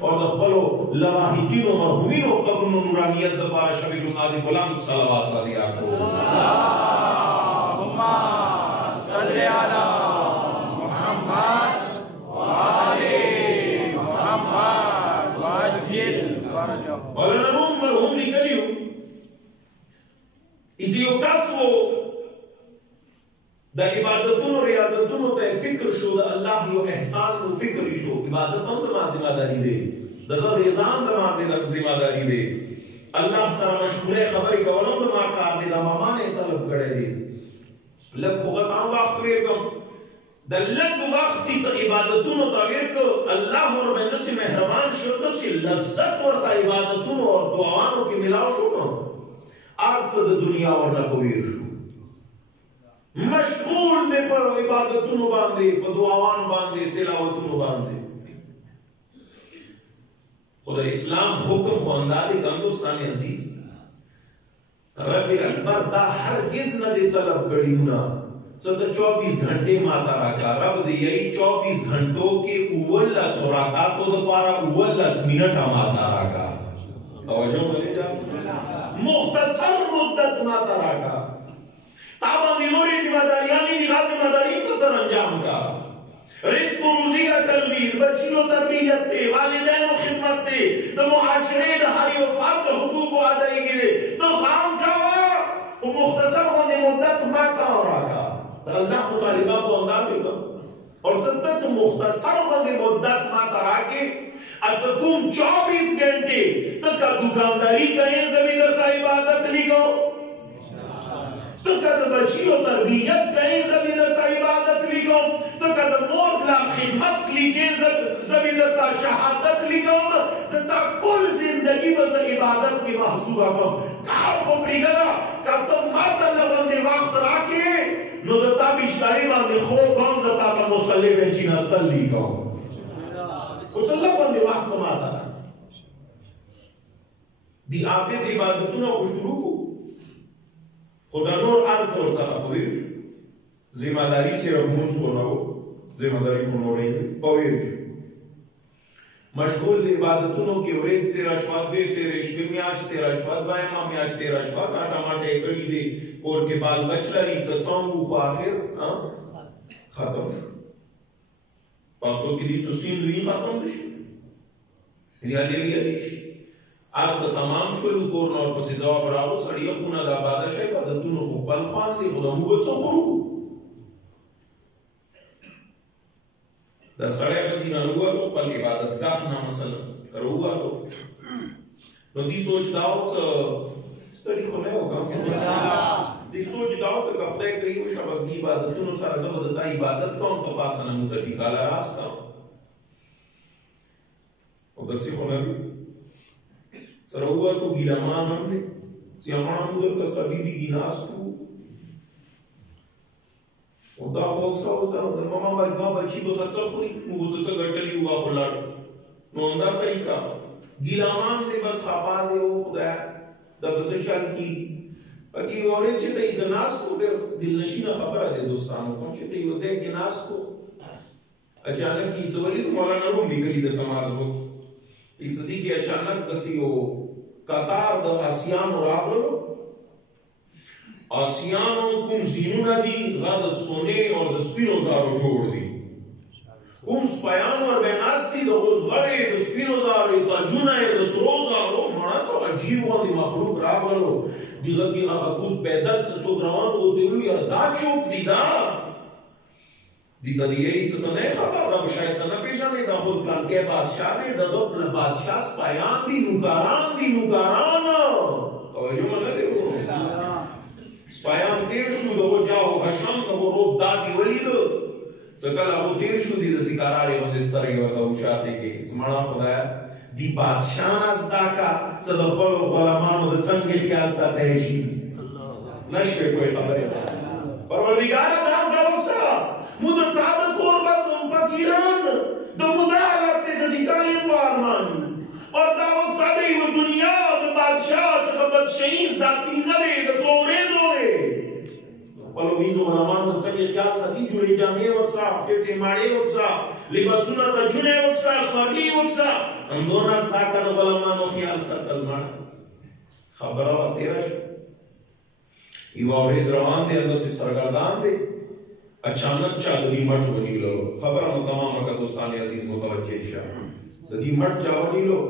اور د خپلو لواحقینو مرحومینو قبرونو نورانیت دپاره شب جمعه د بلند صلوات را دیا کړو. اللهم صل علی محمد وآل محمد وعجل فرجهم. مولانا روم مرحوم لیکلی و چې یو کس و د عبادتونو ریاضتونو ته فکر شو د الله یو احسان نو فکر شو عبادت هم د ما ذمہ داری دی د زر ریزان د ما ذمہ داری دی الله سره مشغوله خبرې کول هم د ما کار دی د ما نه طلب کړی دی لږ خو غتام وخت ویرکم د لږ وخت چې عبادتونو ته ورکو الله ور باندې سي مهربان شو نو سي لذت ورته عبادتونو او دعاونو کې ملاو شو نو ارڅ د دنیا ورنه کویر شو مشغول دے پر عبادتونو باندې په دعاوانو باندې تلاوتونو باندې خدا اسلام حکم خوانداري کندوستاني عزیز رب اکبر دا هرگز نه دی طلب کړیونه څه ته 24 غنټه ماتا راکا رب دې یې 24 غنټو کې اول سوراکاتو د پارا اول منټه ماتا راکا توجه ولې جا مختصر مدت ماتا راکا تابانی نوری ذمہ داریانی دیگا ذمہ داری کا سر انجام کا رزق و روزی کا تلویر بچی و تربیت دے والدین و خدمت دے تو معاشرے دا ہری و فرد حقوق و ادائی گرے تو غام جاوا تو مختصر ہونے مدت ماتا ہو رہا کا تو اللہ مطالبہ کو انداز دیتا اور تب مختصر ہونے مدت ماتا رہا کے اچھا تم 24 گھنٹے تک دکانداری کہیں زمیندر تا عبادت لکھو تو کد بچی و تربیت کہیں زمیندر تا عبادت لکھو تو کد مور بلا خدمت لکھیں زمیندر تا شہادت لکھو تا کل زندگی بس عبادت کی محصول آکم کار خوبری گنا کہ تم مات اللہ بندے وقت راکے نو دتا بیشتاری باندے خوب بانزتا تا مسلح بینچین استل لکھو کچھ اللہ بندے وقت ماتا را دی آبید عبادتونا کو شروع کو خدا نور عرض ورڅخه پوهیږ ذمہ داری صرف موږ ورنو ذمہ داری خو نورې پوهیږ مشغول دی عبادتونو کې ورځ تیرا شوا دې تیرې شپې میاشت تیرا شوا دویمه میاشت تیرا شوا کاټه ماټه کړي دي کور کې بال بچ لري څه څنګه خو اخر ختم شو پښتو کې دې څه سین وی ختم شي یا دې ویلې ارڅ تمام شول کور نور پسې جواب راو سړی خونه د آباد شي عبادتونو خو خپل خوان دي خو موږ څه خورو دا سړی په ځینې وروه خپل عبادت کا نه مثلا وروه ته نو دې سوچ داو څه ستړي خو نه وکړه دې سوچ داو څه خدای کوي او شاباس دی عبادتونو سره زبر د عبادت کوم په پاسنه متفق علی راستا او دسي خو نه سره هوا تو ګیلامان هم دي چې هغه هم د تصویبي ګیناس کو او دا خو څو دا د ماما بابا چې په څه خوري نو څه ګټلی و خلاړ نو دا طریقہ ګیلامان دې بس خپا دې او خدای د بچ چل کی پکې اورې چې ته یې ناس کو ډېر دل نشینه خبره ده دوستانو کوم چې ته یو ځای کې ناس کو اچانک کی څولې مولانا روم لیکلي د کمال زو ایزدی کې اچانک دسیو قطار د آسیانو راغلو آسیانو کوم زینونه دي غد سونه او د سپینو زارو جوړ دي کوم سپیان ور بناستی د غزغره د سپینو زارو تاجونه د سرو زارو مړه څو عجیب غوندي مخلوق راغلو دغه کې هغه کوم پیدل څو روان وو دی یا دا چوک دی دا دی دا دی ای څه نه خبر دا شاید نه پیژنې دا خود پلان کې بادشاہ دی د خپل بادشاہ سپیان دي نوکران توجه نه دی سپیان تیر شو دغه جاو غشم دغه روب داګي ولید څکه هغه تیر شو دي د ذکراره باندې سترګې ورته اوچاته کې زمړه خدای دی بادشاہ نزدا کا څه د خپل غلامانو د څنګه خیال ساتي شي نشوي کوئی خبره پروردگار دا وکړه مو د تعالی قربت فقیران د مدالات صدیقای پارمان اور دا وکړه د دنیا د بادشاہ څخه بدشي ذاتی نه دی د څورې زورې په وینځو روان د څنګه خیال ساتي جوړې جامې وکړه کې ته ماړې وکړه لباسونه ته جونې وکسا سوارلي وکسا اندونه زده کړه د غلامانو خیال ساتل مړه خبره تیره شو یو ورځ روان دی هغسې سرګردان دی اچانک چا د دې مټ ونیولو خبره مو تمامه که دوستان عزیز متوجه شه د دې مټ چا ونیولو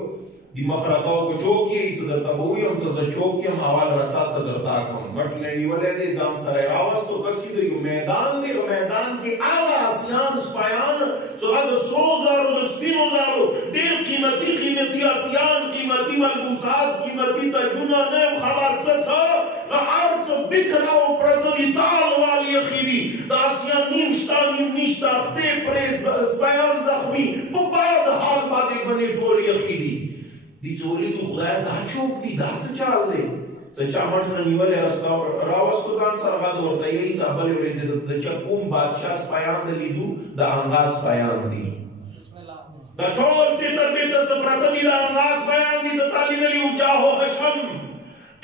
دی مخرطاو کو چوک یې څه درته به ووایم څه زه چوک یم اول رڅا څه درته کړم مټ نه نیولی دی ځان سره یې راوستو کسي د یو میدان دی په میدان کې هغه اسیان سپیان څه هغه د سرو زارو د سپینو زارو ډېر قیمتي اسیان قیمتي ملبوسات قیمتي تجونه نه یم خبر څه هر څه بکره او پرته دي تال والې یخې دي د اسیان نیم شته نیم نشته خدې پرې سپیان زخمي په بد حال باندې ګنې ټول یخې دي دی چې ولیدو خدای دا چوک دی دا څه چال دی څه چا مټ نه نیولی راوستو ځان سره غد ورته یې څه بلې ورځې د چا کوم بادشاه سپیان د لیدو د عنقا سپیان دي د ټول تتر بتر څه پراته دي د عنقا سپیان دي څه تا لیدلي وو جاهو حشم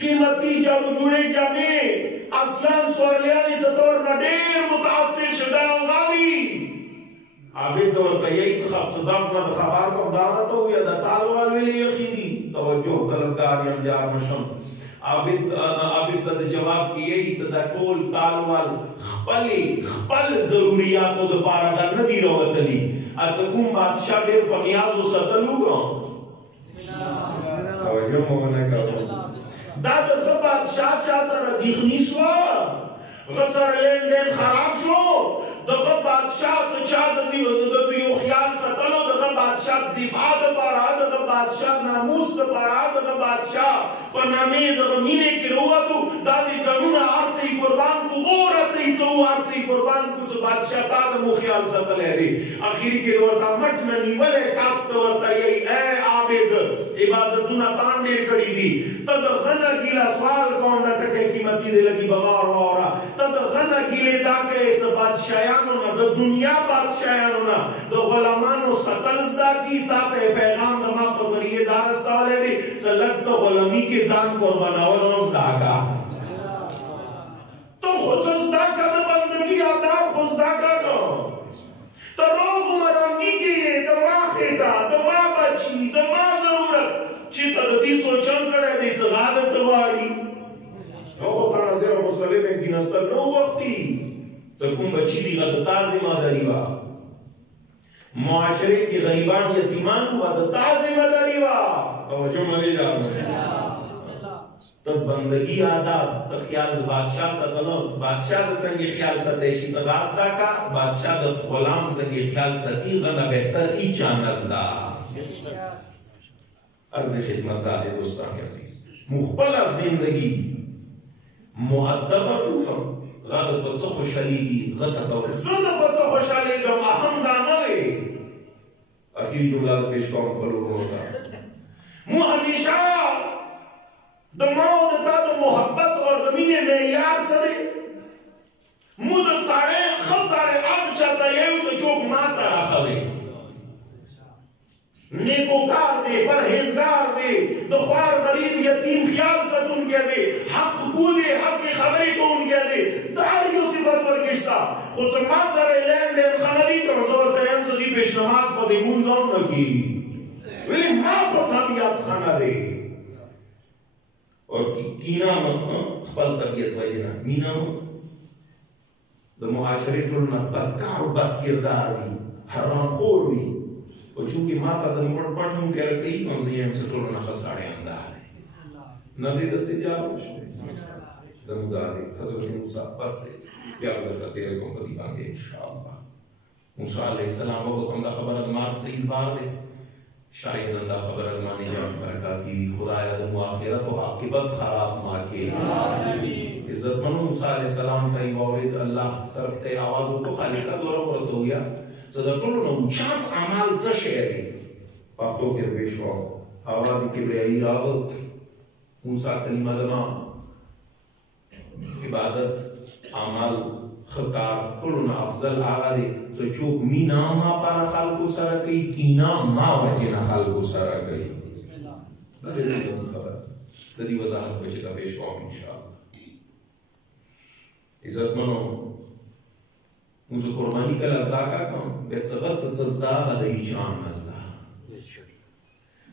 قیمتي جادو جوړې جامې اسیان سوارلیانې څه ته ورنه ډېر متاثر شه دا عنقا دي عابد د ورته یې څخه صداق نه د خبر کوم دا نه ته ووایه د تالوال ویلې یخې دي توجه طلبګار یم جار مشم عابد ته د جواب کې یې څه دا ټول تالوال خپل ضروریاتو دپاره دا نه دي راوتلي څه کوم بادشاه ډېر په نیازو ساتلو توجه مو ونه کوه دا د ښه بادشاه چا سره بیخني شوه غه سره لین دین خراب شو دغه بادشاه څه چا د یو خیال ساتلو دغه بادشاه دفاع دپاره دغه بادشاه ناموس دپاره دغه بادشاه په نامې دغه مینې کې راووتو دا د ځانونه هر څه یې قربان کړو اور څه یې څه هر څه یې قربان کړو چې بادشاه تا د مو خیال ساتلی دی اخري کې ورته مټ نه نیولی کاس ته ورته یی ای عابد عبادتونه تا ډېر کړي دي ته د ښه نه ګیله سوال کوم دا ټکی قیمتي دی لږي بغار واوره ته د ښه نه ګیلې دا کوې څه بادشاهیانو نه د دنیا بادشاهیانو نه د غلامانو ساتل زده کړي تا ته یې پیغام د ما په ذریعې دا رسولی دی څه لږ د غلامي کې ځان قربانول هم زده کړه ته خو څه زده کړه د بندګي آداب خو زده کړه ته روغ مرمي کې یې د ما خېټه د ما بچي د ما ضرورت چې ته د دې سوچم کړی دی څه غاده څه غواړي نو خو تا نه صرف مسلم یې کېناستل نه وختي څه کوم بچي دي هغه د تا ذمهداري وه معاشرې کې غریبان یتیمان وو هغه د تا ذمهداري وه توجه مه دې جا ته بندګي آداب ته خیال د بادشاه ساتلو بادشاه د څنګه خیال ساتي شي ته غاز دا کا بادشاه د غلام څنګه خیال ساتي غنه بهتر هیڅ نه زده عرض خدمت داري دوستان عزیز مخبل زندگی مؤدبه وکړم غاده په څه خوشحالېږي غته ته زه د په څه خوشحالېږم اهم دا نه وي اخري جمله پیش کوم خپل ورور ته مو همیشه د ما او د تا د محبت او د مینې معیار څه دی مو د ساړی ښه ساړی هغه چاته یو څه څوک ما سره ښه دی نیکوکار دی پرهیزګار دی د خوار غریب یتیم خیال ساتونکی دی حق گو دی حق خبرې کوونکی دی د هر یو صفت ورکې شته خو چې ما سره یې لین دین ښه نه دي که زه ورته یم چې دوی پیش نماز په دې مونځ هم نه کېږي ولې ما په طبیعت ښه نه دی اور کینا خپل طبیعت وجنه مینا د معاشرې ټول نه بدکار او بد کردار وي حرام خور وي او چونکې ما ته د مړ پټ هم ګر کوي نو زه یم چې ټول نه خساړې اندار نه دې د سجارو شو د مداري حضرت موسی بس دې بیا ورته تیر کوم په دې باندې ان شاء الله موسی علیه السلام وو کوم دا خبره د مار سید بار دې شاید زنده خبر المانی جان پر کافی خدایا د مؤخرت او عاقبت خراب ما کې عزت منو موسی علیہ السلام ته یوورید الله طرف ته आवाज وکړو خالق دور ورته ویا زدا ټول نو چات اعمال څه شي دي پښتو کې به شو आवाज کبریایی راغل موسی کلمه دما عبادت اعمال خکار ټولونه افضل هغه دی چې څوک مینا ما پر خلکو سره کوي کینا ما وجنه خلکو سره کوي دا دې خبره د دې وضاحت به چې تاسو شو ان شاء الله عزت منو मुझे कुर्बानी का लज़दा का कौन बेसगत सजदा अदई जान नज़दा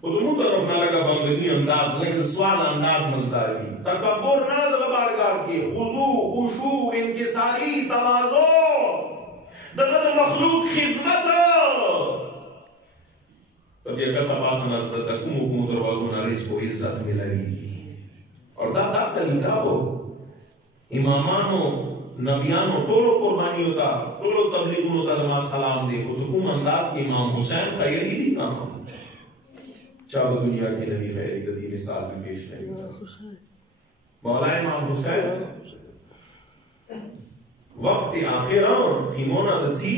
उस मुतरफ ना लगा बंदगी अंदाज लेकिन स्वाद अंदाज मजदारी तकब्बुर ना दरबारगाह के खुजू खुशू इनकिसारी तवाज़ो दगद मखलूक खिदमत तब ये कैसा पासना तकुम हुकुम दरवाज़ों ना रिज़्क़ व इज्जत मिलेगी और दा सलीका हो इमामानो नबियानो टोलो कुर्बानी होता टोलो तबलीग होता दमा सलाम देखो हुकुम अंदाज के इमाम हुसैन खैरी दी काम चाहो दुनिया के नबी खैरी गदी मिसाल भी पेश नहीं मौला इमाम हुसैन वक्त आखिर खिमोना दसी